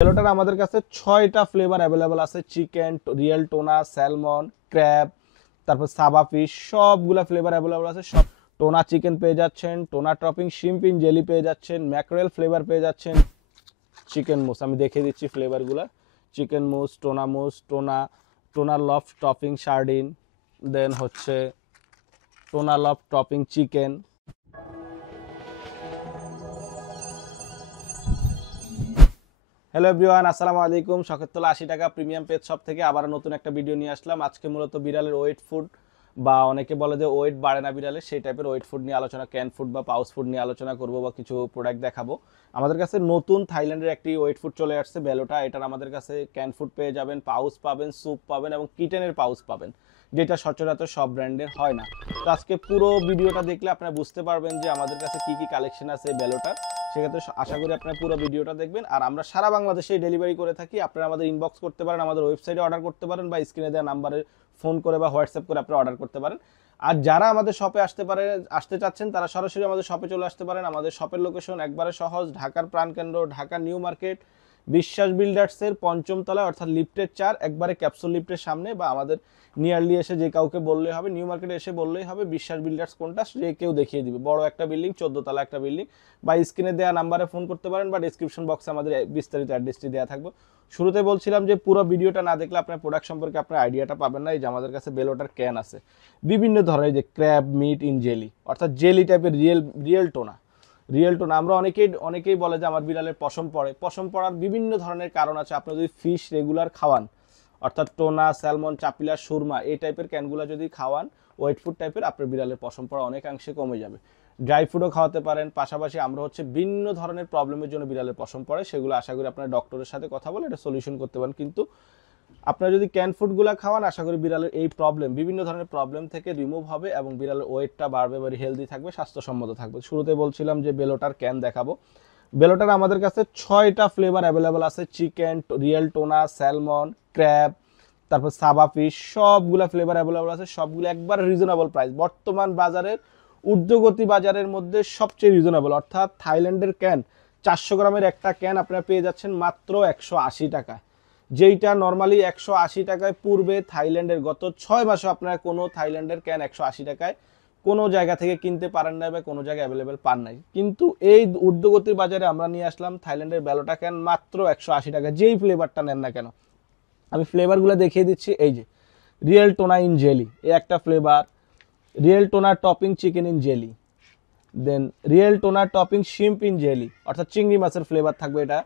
বেলোটার আমাদের কাছে 6টা ফ্লেভার অ্যাভেলেবল আছে। চিকেন, রিয়েল টোনা, স্যালমন, ক্র্যাব, তারপর সাবা ফিশ, সবগুলা ফ্লেভার অ্যাভেলেবল আছে। সব টোনা চিকেন পেয়ে যাচ্ছেন, টোনা টপিং শ্রিম্প ইন জেলি পেয়ে যাচ্ছেন, ম্যাকরেল ফ্লেভার পেয়ে যাচ্ছেন, চিকেন মুস আমি দেখিয়ে দিচ্ছি ফ্লেভারগুলো। Chicken mousse, tuna, tuna loaf topping sardine, then হচ্ছে tuna loaf topping chicken. Hello everyone, আসসালামু আলাইকুম। শখেরতলা 80 টাকা প্রিমিয়াম পেজ শপ থেকে আবার নতুন একটা ভিডিও নিয়ে আসলাম। আজকে মূলত বিড়ালের ওয়েট ফুড, বা অনেকে বলে যে ওয়েট বাড়ে না বিড়ালের, সেই টাইপের ওয়েট ফুড নিয়ে আলোচনা, ক্যান ফুড বা পাউচ ফুড নিয়ে আলোচনা করব বা কিছু প্রোডাক্ট দেখাবো। আমাদের কাছে নতুন থাইল্যান্ডের একটি ওয়েট ফুড চলে আসছে, বেলোটা। এটার আমাদের কাছে ক্যান ফুড পেয়ে যাবেন, পাউচ পাবেন, স্যুপ পাবেন এবং কিটেনের পাউচ পাবেন, যেটা সচরাচর সব ব্র্যান্ডের হয় না। তো আজকে পুরো ভিডিওটা দেখলে আপনারা বুঝতে পারবেন যে আমাদের কাছে কি কি কালেকশন আছে বেলোটার। সেক্ষেত্রে আশা করি আপনারা পুরো ভিডিওটা দেখবেন। আর আমরা সারা বাংলাদেশে ডেলিভারি করে থাকি। আপনারা আমাদের ইনবক্স করতে পারেন, আমাদের ওয়েবসাইটে অর্ডার করতে পারেন, বা স্ক্রিনে দেওয়া নাম্বারে ফোন করে বা হোয়াটসঅ্যাপ করে আপনারা অর্ডার করতে পারেন। আর যারা আমাদের শপে আসতে চাচ্ছেন, তারা সরাসরি আমাদের শপে চলে আসতে পারেন। আমাদের শপের লোকেশন একবারে সহজ, ঢাকার প্রাণকেন্দ্র, ঢাকা নিউ মার্কেট, বিশ্বাস বিল্ডার্সের 5ম তলায়, অর্থাৎ লিফটের 4, একবারে ক্যাপসুল লিফটের সামনে। বা আমাদের নিয়ারলি এসে যে কাউকে বললেই হবে, নিউ মার্কেটে এসে বললেই হবে বিশ্বাস বিল্ডার্স কোনটা, যে কেউ দেখিয়ে দিবে। বড় একটা বিল্ডিং, 14 তলা একটা বিল্ডিং। বা স্ক্রিনে দেওয়া নাম্বারে ফোন করতে পারেন, বা ডিসক্রিপশন বক্সে আমাদের বিস্তারিত অ্যাড্রেসটি দেওয়া থাকবে। শুরুতে বলছিলাম যে পুরো ভিডিওটা না দেখলে আপনার প্রোডাক্ট সম্পর্কে আপনার আইডিয়াটা পাবেন না। এই যে আমাদের কাছে বেলোটার ক্যান আছে বিভিন্ন ধরনের, যে ক্র্যাব মিট ইন জেলি, অর্থাৎ জেলি টাইপের রিয়েল টোনা। আমরা অনেকেই বলে যে আমার বিড়ালের পশম পড়ার বিভিন্ন ধরনের কারণ আছে। আপনি যদি ফিশ রেগুলার খাওয়ান, অর্থাৎ টোনা, স্যালমন, চাপিলা, সুরমা, এই টাইপের ক্যানগুলো যদি খাওয়ান ওয়েট ফুড টাইপের, আপনার বিড়ালের পশম পড়া অনেকাংশে কমে যাবে। ড্রাই ফুডও খাওয়াতে পারেন। পাশাপাশি আমরা ভিন্ন ধরনের প্রবলেমের জন্য বিড়ালের পশম পড়ে, সেগুলো আশা করি আপনার ডক্টরের সাথে কথা বলে এটা সলিউশন করতে পারেন। কিন্তু আপনারা যদি ক্যান ফুডগুলো খাওয়ান, আশা করি বিড়ালের এই বিভিন্ন ধরনের প্রবলেম থেকে রিমুভ হবে এবং বিড়ালের ওয়েটটা বাড়বে, বা হেলদি থাকবে, স্বাস্থ্যসম্মত থাকবে। শুরুতে বলছিলাম যে বেলোটার ক্যান দেখাবো। বেলোটার আমাদের কাছে 6টা ফ্লেভার অ্যাভেলেবল আছে। চিকেন, রিয়েল টোনা, স্যালমন, ক্র্যাব, তারপর সাবা ফিশ, সবগুলা ফ্লেভার অ্যাভেলেবল আছে। সবগুলো একবার রিজনেবল প্রাইস, বর্তমান বাজারের ঊর্ধ্বগতি বাজারের মধ্যে সবচেয়ে রিজনেবল। অর্থাৎ থাইল্যান্ডের ক্যান 400 গ্রামের একটা ক্যান আপনারা পেয়ে যাচ্ছেন মাত্র 180 টাকায়, যেইটা নর্মালি 180 টাকায় পূর্বে থাইল্যান্ডের গত 6 মাসে আপনারা কোনো থাইল্যান্ডের ক্যান 180 টাকায় কোনো জায়গা থেকে কিনতে পারেন না, বা কোনো জায়গায় অ্যাভেলেবেল পান নাই। কিন্তু এই ঊর্ধ্বগতির বাজারে আমরা নিয়ে আসলাম থাইল্যান্ডের বেলোটা ক্যান মাত্র 180 টাকা, যেই ফ্লেভারটা নেন না কেন। আমি ফ্লেভারগুলো দেখিয়ে দিচ্ছি। এই যে রিয়েল টোনা ইন জেলি, এই একটা flavour. Real tuna topping chicken in jelly, then real tuna topping shrimp in jelly, অর্থাৎ চিংড়ি মাছের ফ্লেভার থাকবে এটা।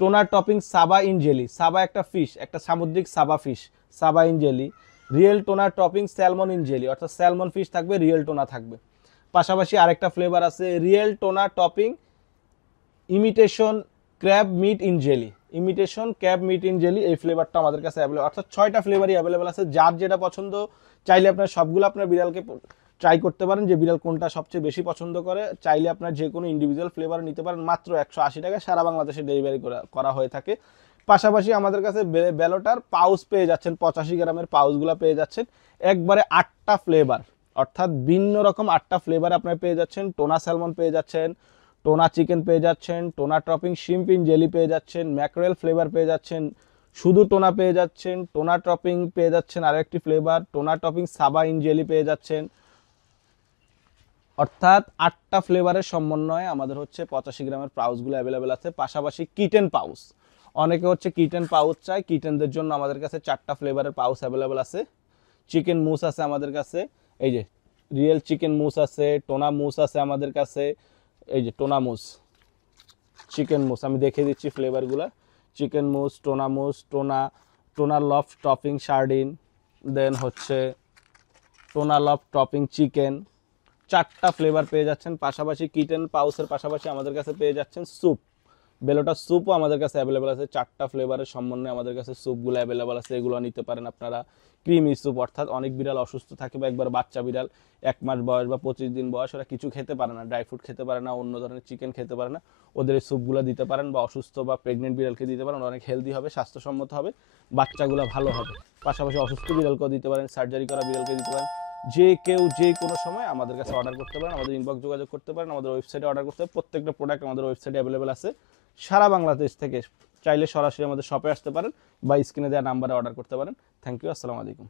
Tuna topping Saba in jelly, saba একটা ফিশ, একটা সামুদ্রিক saba fish, saba in jelly. Real tuna topping salmon in jelly, অর্থাৎ salmon fish থাকবে, রিয়েল টোনা থাকবে। পাশাপাশি আরেকটা ফ্লেভার আছে real tuna topping imitation crab meat in jelly, এই ফ্লেভারটা আমাদের কাছে অ্যাভেলেবল। অর্থাৎ 6টা ফ্লেভারই অ্যাভেলেবল আছে। যার যেটা পছন্দ, চাইলে আপনার সবগুলো আপনার বিড়ালকে ট্রাই করতে পারেন, যে বিড়াল কোনটা সবচেয়ে বেশি পছন্দ করে। চাইলে আপনার যে কোনো ইন্ডিভিজুয়াল ফ্লেভার নিতে পারেন। মাত্র 180 টাকায় সারা বাংলাদেশে ডেলিভারি করা হয়ে থাকে। পাশাপাশি আমাদের কাছে বেলোটার পাউচ পেয়ে যাচ্ছেন, 85 গ্রামের পাউচগুলো পেয়ে যাচ্ছেন একবারে 8টা ফ্লেভার, অর্থাৎ ভিন্ন রকম 8টা ফ্লেভার আপনারা পেয়ে যাচ্ছেন। টোনা স্যালমন পেয়ে যাচ্ছেন, টোনা চিকেন পেয়ে যাচ্ছেন, টোনা টপিং শ্রিম্প ইন জেলি পেয়ে যাচ্ছেন, ম্যাকরেল ফ্লেভার পেয়ে যাচ্ছেন, শুধু টোনা পেয়ে যাচ্ছেন, টোনা টপিং পেয়ে যাচ্ছেন আরেকটি flavour, tuna topping Saba in jelly পেয়ে যাচ্ছেন। অর্থাৎ 8টা ফ্লেভারের সমন্বয়ে আমাদের 85 গ্রামের পাউচগুলো অ্যাভেলেবেল আছে। পাশাপাশি কিটেন পাউচ, অনেকে কিটেন পাউচ চায়, কিটেনদের জন্য আমাদের কাছে 4টা ফ্লেভারের পাউচ অ্যাভেলেবেল আছে। চিকেন মুস আছে আমাদের কাছে, এই যে রিয়েল চিকেন মুস আছে, টোনা মুস আছে আমাদের কাছে। এই যে টোনা মুস, চিকেন মুস আমি দেখিয়ে দিচ্ছি ফ্লেভারগুলো। চিকেন মুস, টোনা লফট টপিং সার্ডিন, দেন টোনা লফট টপিং চিকেন, 4টা ফ্লেভার পেয়ে যাচ্ছেন। পাশাপাশি কিটেন পাউচের পাশাপাশি আমাদের কাছে পেয়ে যাচ্ছেন স্যুপ, বেলোটা স্যুপও আমাদের কাছে অ্যাভেলেবেল আছে। 4টা ফ্লেভারের সমন্বয়ে আমাদের কাছে স্যুপগুলো অ্যাভেলেবেল আছে, এগুলো নিতে পারেন আপনারা। ক্রিমি স্যুপ, অর্থাৎ অনেক বিড়াল অসুস্থ থাকে, বা একবার বাচ্চা বিড়াল 1 মাস বয়স বা 25 দিন বয়স, ওরা কিছু খেতে পারে না, ড্রাই ফ্রুট খেতে পারে না, অন্য ধরনের চিকেন খেতে পারে না, ওদের এই স্যুপগুলো দিতে পারেন। বা অসুস্থ বা প্রেগনেন্ট বিড়ালকে দিতে পারেন, অনেক হেলদি হবে, স্বাস্থ্যসম্মত হবে, বাচ্চাগুলো ভালো হবে। পাশাপাশি অসুস্থ বিড়ালকেও দিতে পারেন, সার্জারি করা বিড়ালকে দিতে পারেন। যে কেউ যে কোনো সময় আমাদের কাছে অর্ডার করতে পারেন, আমাদের ইনবক্স যোগাযোগ করতে পারেন, আমাদের ওয়েবসাইটে অর্ডার করতে পারেন। প্রত্যেকটা প্রোডাক্ট আমাদের ওয়েবসাইটে অ্যাভেলেবেল আছে। সারা বাংলাদেশ থেকে চাইলে সরাসরি আমাদের শপে আসতে পারেন বা স্ক্রিনে দেওয়া নাম্বারে অর্ডার করতে পারেন। থ্যাংক ইউ, আসসালামু আলাইকুম।